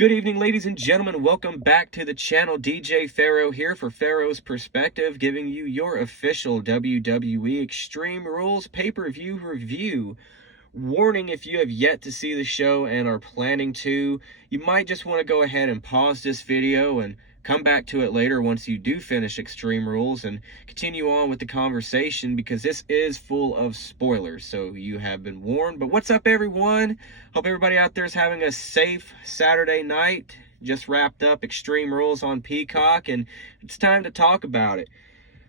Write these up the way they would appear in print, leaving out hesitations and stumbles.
Good evening, ladies and gentlemen. Welcome back to the channel. DJ Pharaoh here for Pharaoh's Perspective, giving you your official WWE Extreme Rules pay-per-view review. Warning, if you have yet to see the show and are planning to, you might just want to go ahead and pause this video and come back to it later once you do finish Extreme Rules and continue on with the conversation, because this is full of spoilers, so you have been warned. But what's up, everyone? Hope everybody out there is having a safe Saturday night. Just wrapped up Extreme Rules on Peacock, and it's time to talk about it.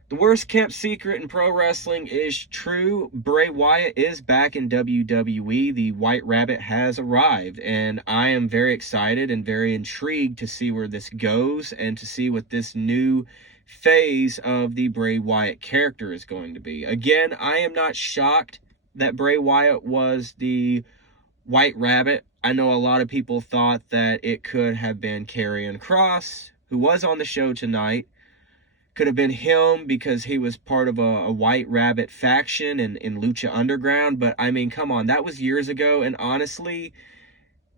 The worst kept secret in pro wrestling is true. Bray Wyatt is back in WWE. The White Rabbit has arrived, and I am very excited and very intrigued to see where this goes and to see what this new phase of the Bray Wyatt character is going to be. Again, I am not shocked that Bray Wyatt was the White Rabbit. I know a lot of people thought that it could have been Karrion Kross, who was on the show tonight. Could have been him because he was part of a White Rabbit faction in Lucha Underground. But, I mean, come on. That was years ago. And honestly,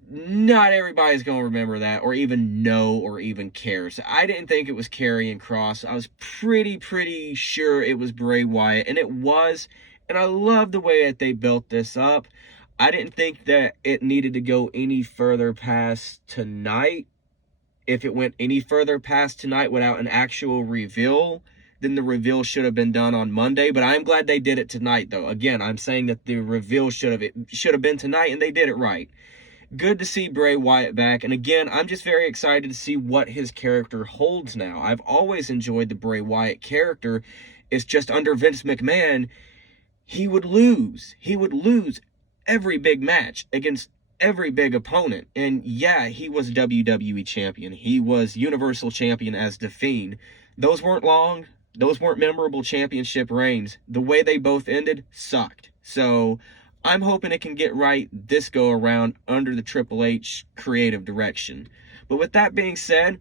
not everybody's going to remember that or even know or even care. So I didn't think it was Karrion Kross. I was pretty sure it was Bray Wyatt. And it was. And I love the way that they built this up. I didn't think that it needed to go any further past tonight. If it went any further past tonight without an actual reveal, then the reveal should have been done on Monday. But I'm glad they did it tonight, though. Again, I'm saying that the reveal should have been tonight, and they did it right. Good to see Bray Wyatt back. And again, I'm just very excited to see what his character holds now. I've always enjoyed the Bray Wyatt character. It's just under Vince McMahon, he would lose. He would lose every big match against every big opponent. And yeah, he was WWE champion. He was Universal champion as The Fiend. Those weren't long. Those weren't memorable championship reigns. The way they both ended sucked. So I'm hoping it can get right this go around under the Triple H creative direction. But with that being said,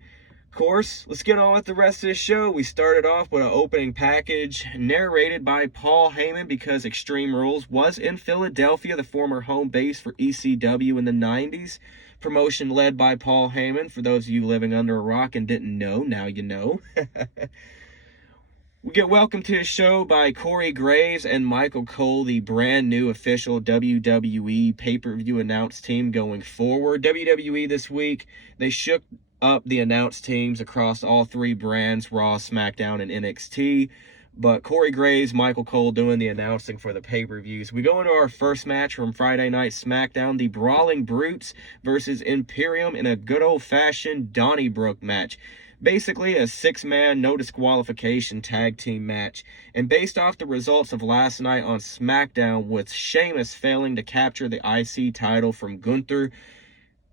of course, let's get on with the rest of the show. We started off with an opening package narrated by Paul Heyman, because Extreme Rules was in Philadelphia, the former home base for ECW in the 90s. Promotion led by Paul Heyman. For those of you living under a rock and didn't know, now you know. We get welcomed to the show by Corey Graves and Michael Cole, the brand new official WWE pay-per-view announce team going forward. WWE this week, they shook up the announced teams across all three brands, Raw, SmackDown, and NXT. But Corey Graves, Michael Cole doing the announcing for the pay-per-views. We go into our first match from Friday Night SmackDown, the Brawling Brutes versus Imperium in a good old-fashioned Donnybrook match. Basically a six-man, no disqualification tag team match. And based off the results of last night on SmackDown, with Sheamus failing to capture the IC title from Gunther,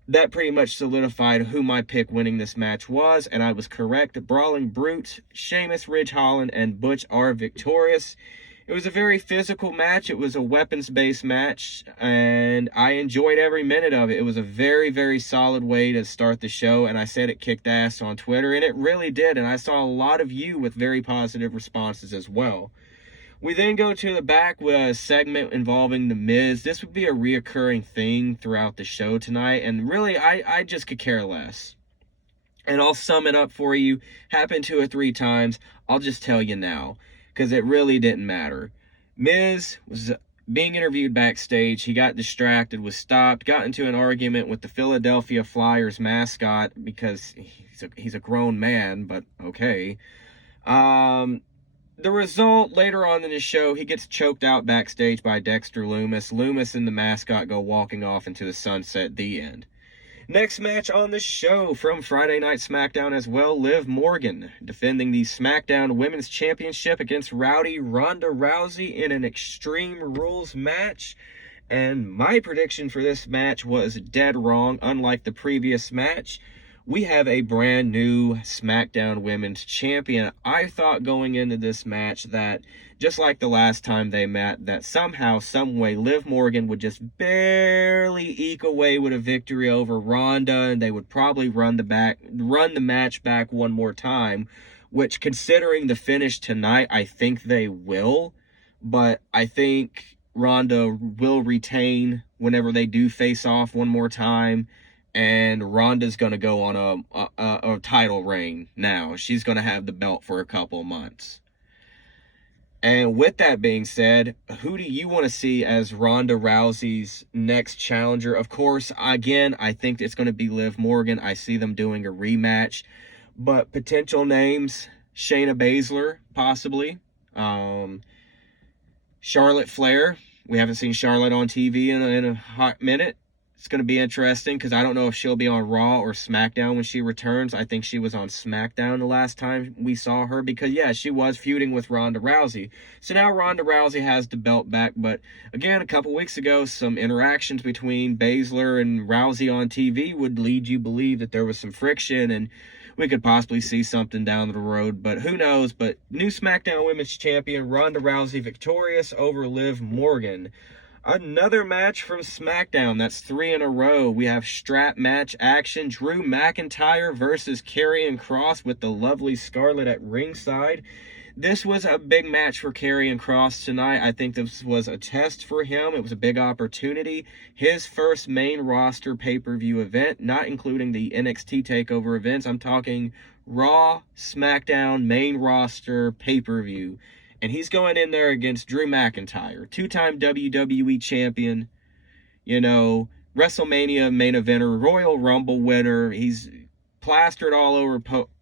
that pretty much solidified who my pick winning this match was, and I was correct. Brawling Brutes, Sheamus, Ridge Holland, and Butch are victorious. It was a very physical match. It was a weapons-based match, and I enjoyed every minute of it. It was a very solid way to start the show, and I said it kicked ass on Twitter, and it really did, and I saw a lot of you with very positive responses as well. We then go to the back with a segment involving The Miz. This would be a reoccurring thing throughout the show tonight, and really, I just could care less. And I'll sum it up for you. Happened 2 or 3 times. I'll just tell you now, because it really didn't matter. Miz was being interviewed backstage. He got distracted, was stopped, got into an argument with the Philadelphia Flyers mascot, because he's a grown man, but okay. The result, later on in the show, he gets choked out backstage by Dexter Lumis. Lumis and the mascot go walking off into the sunset. The end. Next match on the show from Friday Night SmackDown as well, Liv Morgan defending the SmackDown Women's Championship against Rowdy Ronda Rousey in an Extreme Rules match. And my prediction for this match was dead wrong. Unlike the previous match, we have a brand new SmackDown Women's Champion. I thought going into this match that, just like the last time they met, that somehow, someway, Liv Morgan would just barely eke away with a victory over Ronda, and they would probably run the match back one more time, which, considering the finish tonight, I think they will. But I think Ronda will retain whenever they do face off one more time. and Ronda's going to go on a title reign now. She's going to have the belt for a couple months. And with that being said, who do you want to see as Ronda Rousey's next challenger? Of course, again, I think it's going to be Liv Morgan. I see them doing a rematch. But potential names, Shayna Baszler, possibly. Charlotte Flair. We haven't seen Charlotte on TV in a hot minute. It's going to be interesting because I don't know if she'll be on Raw or SmackDown when she returns. I think she was on SmackDown the last time we saw her because, yeah, she was feuding with Ronda Rousey. So now Ronda Rousey has the belt back. But, again, a couple weeks ago, some interactions between Baszler and Rousey on TV would lead you to believe that there was some friction and we could possibly see something down the road, but who knows. But new SmackDown Women's Champion Ronda Rousey victorious over Liv Morgan. Another match from SmackDown. That's 3 in a row. We have strap match action. Drew McIntyre versus Karrion Kross with the lovely Scarlett at ringside. This was a big match for Karrion Kross tonight. I think this was a test for him. It was a big opportunity. His first main roster pay-per-view event, not including the NXT TakeOver events. I'm talking Raw, SmackDown, main roster pay-per-view. And he's going in there against Drew McIntyre, two-time WWE champion, you know, WrestleMania main eventer, Royal Rumble winner. He's plastered all over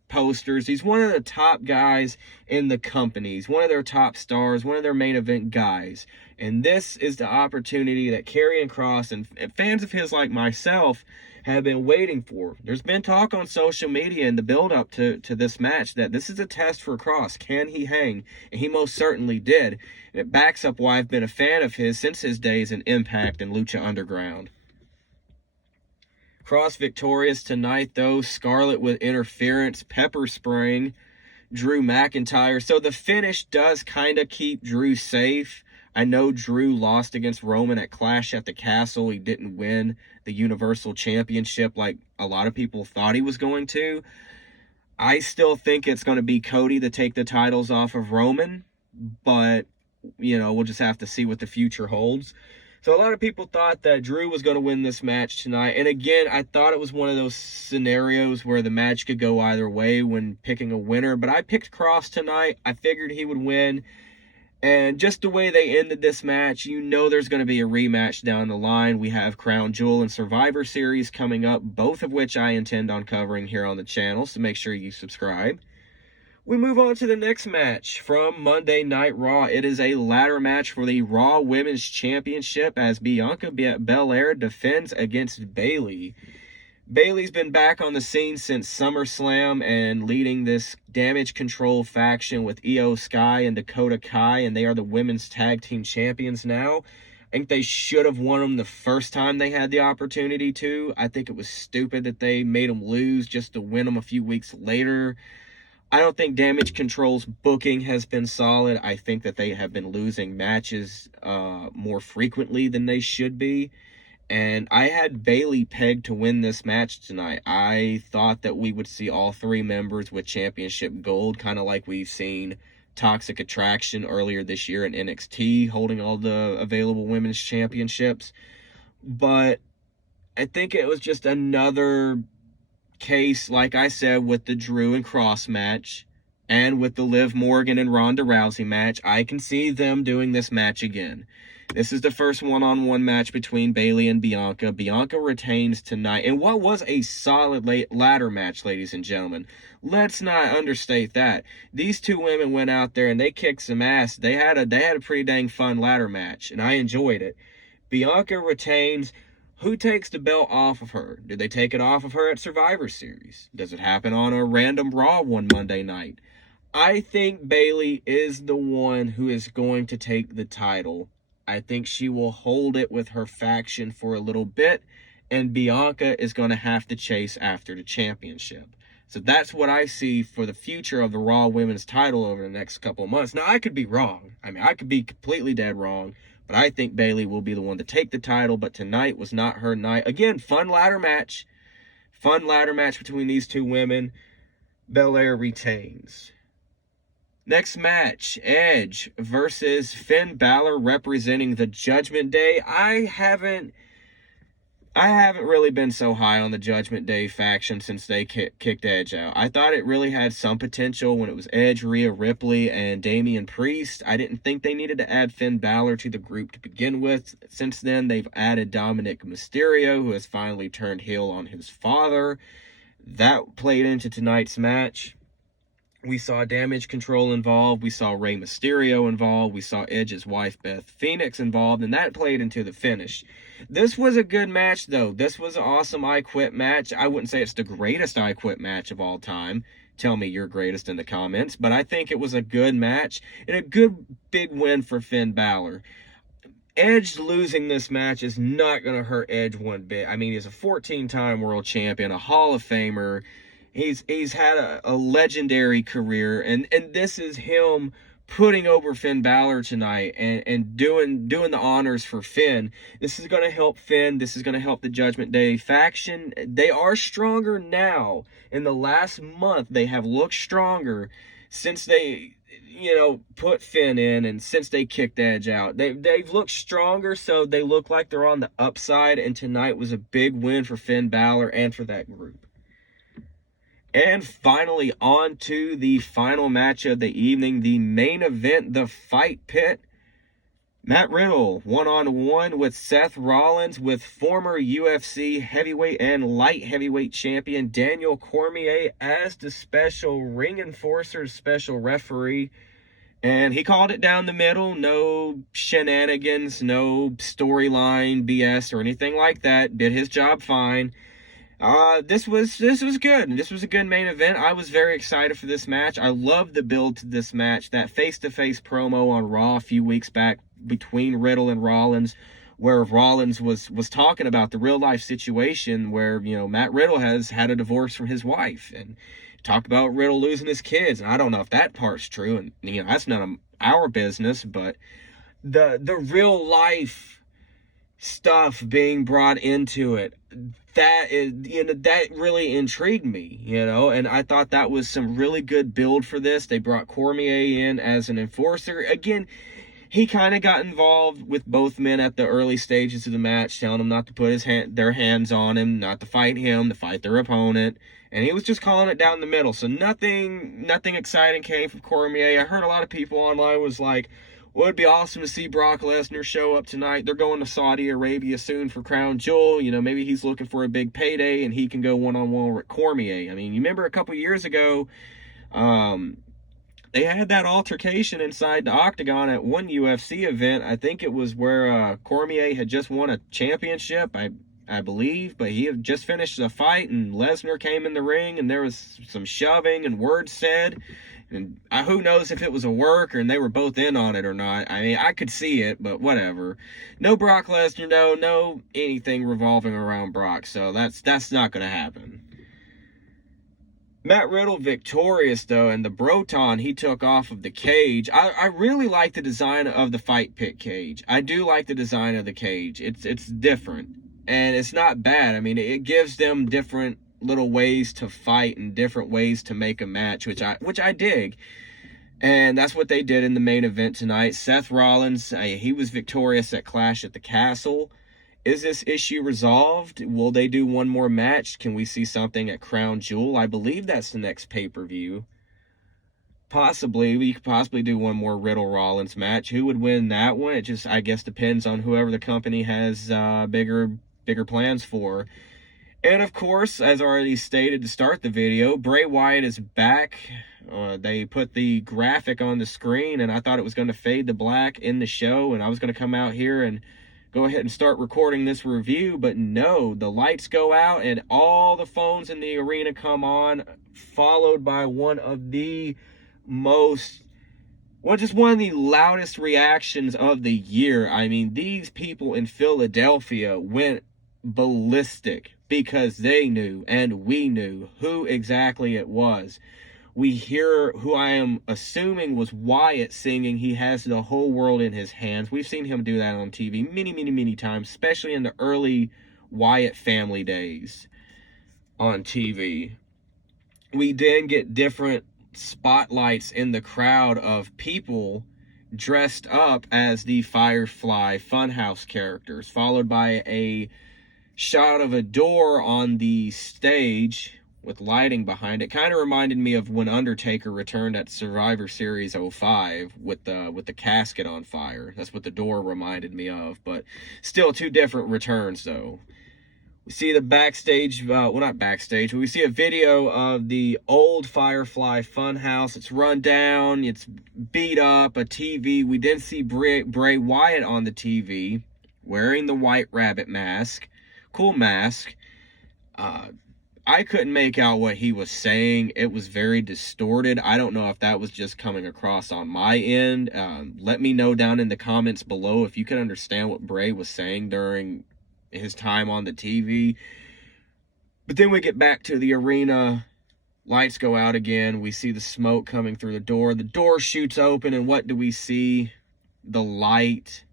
posters. He's one of the top guys in the company. He's one of their top stars, one of their main event guys. And this is the opportunity that Karrion Kross and fans of his like myself have been waiting for. There's been talk on social media in the build-up to this match that this is a test for Kross. Can he hang? And he most certainly did. And it backs up why I've been a fan of his since his days in Impact and Lucha Underground. Kross victorious tonight, though. Scarlett with interference, pepper spraying Drew McIntyre. So the finish does kind of keep Drew safe. I know Drew lost against Roman at Clash at the Castle. He didn't win the Universal Championship like a lot of people thought he was going to. I still think it's going to be Cody to take the titles off of Roman. But, you know, we'll just have to see what the future holds. So a lot of people thought that Drew was going to win this match tonight. And again, I thought it was one of those scenarios where the match could go either way when picking a winner. But I picked Kross tonight. I figured he would win. And just the way they ended this match, you know there's going to be a rematch down the line. We have Crown Jewel and Survivor Series coming up, both of which I intend on covering here on the channel. So make sure you subscribe. We move on to the next match from Monday Night Raw. It is a ladder match for the Raw Women's Championship as Bianca Belair defends against Bayley. Bayley's been back on the scene since SummerSlam and leading this Damage Control faction with Io Sky and Dakota Kai, and they are the women's tag team champions now. I think they should have won them the first time they had the opportunity to. I think it was stupid that they made them lose just to win them a few weeks later. I don't think Damage Control's booking has been solid. I think that they have been losing matches more frequently than they should be. And I had Bayley pegged to win this match tonight. I thought that we would see all three members with championship gold, kind of like we've seen Toxic Attraction earlier this year in NXT, holding all the available women's championships. But I think it was just another case, like I said, with the Drew and Kross match and with the Liv Morgan and Ronda Rousey match. I can see them doing this match again. This is the first one-on-one match between Bayley and Bianca. Bianca retains tonight in what was a solid ladder match, ladies and gentlemen. Let's not understate that. These two women went out there and they kicked some ass. They had a pretty dang fun ladder match, and I enjoyed it. Bianca retains. Who takes the belt off of her? Did they take it off of her at Survivor Series? Does it happen on a random Raw one Monday night? I think Bayley is the one who is going to take the title. I think she will hold it with her faction for a little bit, and Bianca is going to have to chase after the championship. So that's what I see for the future of the Raw Women's title over the next couple of months. Now, I could be wrong. I mean, I could be completely dead wrong, but I think Bayley will be the one to take the title, but tonight was not her night. Again, fun ladder match. Fun ladder match between these two women. Belair retains. Next match, Edge versus Finn Balor representing the Judgment Day. I I haven't really been so high on the Judgment Day faction since they kicked Edge out. I thought it really had some potential when it was Edge, Rhea Ripley, and Damian Priest. I didn't think they needed to add Finn Balor to the group to begin with. Since then, they've added Dominic Mysterio, who has finally turned heel on his father. That played into tonight's match. We saw Damage Control involved. We saw Rey Mysterio involved. We saw Edge's wife, Beth Phoenix, involved, and that played into the finish. This was a good match, though. This was an awesome I Quit match. I wouldn't say it's the greatest I Quit match of all time. Tell me your greatest in the comments. But I think it was a good match and a good big win for Finn Balor. Edge losing this match is not going to hurt Edge one bit. I mean, he's a 14-time world champion, a Hall of Famer. He's had a legendary career, and this is him putting over Finn Balor tonight and doing the honors for Finn. This is going to help Finn. This is going to help the Judgment Day faction. They are stronger now. In the last month, they have looked stronger since they, put Finn in and since they kicked Edge out. They've looked stronger, so they look like they're on the upside, and tonight was a big win for Finn Balor and for that group. And finally, on to the final match of the evening, the main event, the Fight Pit. Matt Riddle, one-on-one with Seth Rollins, with former UFC heavyweight and light heavyweight champion Daniel Cormier as the special ring enforcer, special referee. And he called it down the middle. No shenanigans, no storyline BS or anything like that. Did his job fine. This was good. This was a good main event. I was very excited for this match. I love the build to this match. That face-to-face promo on Raw a few weeks back between Riddle and Rollins, where Rollins was talking about the real-life situation where, Matt Riddle has had a divorce from his wife, and talked about Riddle losing his kids. And I don't know if that part's true, and, that's none of our business, but the real-life stuff being brought into it, that is, that really intrigued me, and I thought that was some really good build for this. They brought Cormier in as an enforcer. Again, he kind of got involved with both men at the early stages of the match, telling them not to put their hands on him, not to fight him, to fight their opponent, and he was just calling it down the middle. So nothing exciting came from Cormier. I heard a lot of people online was like, well, it'd be awesome to see Brock Lesnar show up tonight. They're going to Saudi Arabia soon for Crown Jewel. Maybe he's looking for a big payday and he can go one-on-one with Cormier. I mean, you remember a couple years ago, they had that altercation inside the Octagon at one UFC event. I think it was where Cormier had just won a championship, I believe, but he had just finished a fight and Lesnar came in the ring and there was some shoving and words said. And who knows if it was a work or they were both in on it or not. I mean, I could see it, but whatever. No Brock Lesnar, no anything revolving around Brock. So that's not going to happen. Matt Riddle victorious, though, and the Broton he took off of the cage. I really like the design of the Fight Pit cage. I do like the design of the cage. It's different, and it's not bad. I mean, it gives them different little ways to fight and different ways to make a match, which I dig. And that's what they did in the main event tonight. Seth Rollins, he was victorious at Clash at the Castle. Is this issue resolved? Will they do one more match? Can we see something at Crown Jewel? I believe that's the next pay-per-view. Possibly. We could possibly do one more Riddle-Rollins match. Who would win that one? It just, I guess, depends on whoever the company has bigger plans for. And of course, as already stated to start the video, Bray Wyatt is back. They put the graphic on the screen, and I thought it was going to fade to black in the show, and I was going to come out here and go ahead and start recording this review, but no, the lights go out and all the phones in the arena come on, followed by one of the loudest reactions of the year. I mean, these people in Philadelphia went ballistic because they knew and we knew who exactly it was. We hear who I am assuming was Wyatt singing "He Has the Whole World in His Hands." We've seen him do that on TV many times, especially in the early Wyatt family days on TV. We then get different spotlights in the crowd of people dressed up as the Firefly Funhouse characters, followed by a shot of a door on the stage with lighting behind it. Kind of reminded me of when Undertaker returned at Survivor Series 05 with the casket on fire. That's what the door reminded me of, but still two different returns though. We see the backstage, well, not backstage, but we see a video of the old Firefly Funhouse. It's run down, it's beat up, a TV. We then see Bray Wyatt on the TV wearing the White Rabbit mask. Cool mask. I couldn't make out what he was saying. It was very distorted. I don't know if that was just coming across on my end. Let me know down in the comments below if you could understand what Bray was saying during his time on the TV. But then we get back to the arena. Lights go out again. We see the smoke coming through the door. The door shoots open, and what do we see? The light,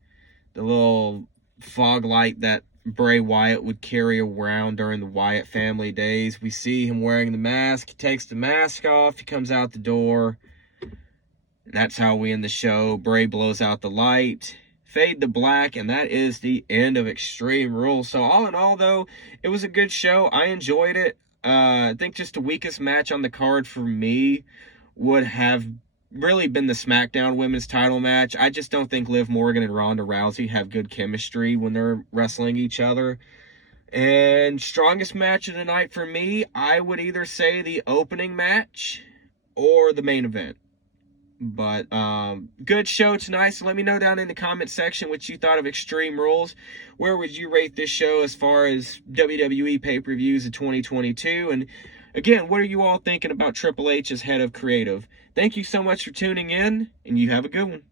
the little fog light that Bray Wyatt would carry around during the Wyatt family days. We see him wearing the mask. He takes the mask off. He comes out the door. And that's how we end the show. Bray blows out the light. Fade to black, and that is the end of Extreme Rules. So all in all, though, it was a good show. I enjoyed it. I think just the weakest match on the card for me would have really been the SmackDown Women's title match. I just don't think Liv Morgan and Ronda Rousey have good chemistry when they're wrestling each other. And strongest match of the night for me, I would either say the opening match or the main event. But good show tonight. So let me know down in the comment section what you thought of Extreme Rules. Where would you rate this show as far as WWE pay-per-views of 2022? And again, what are you all thinking about Triple H as head of creative? Thank you so much for tuning in, and you have a good one.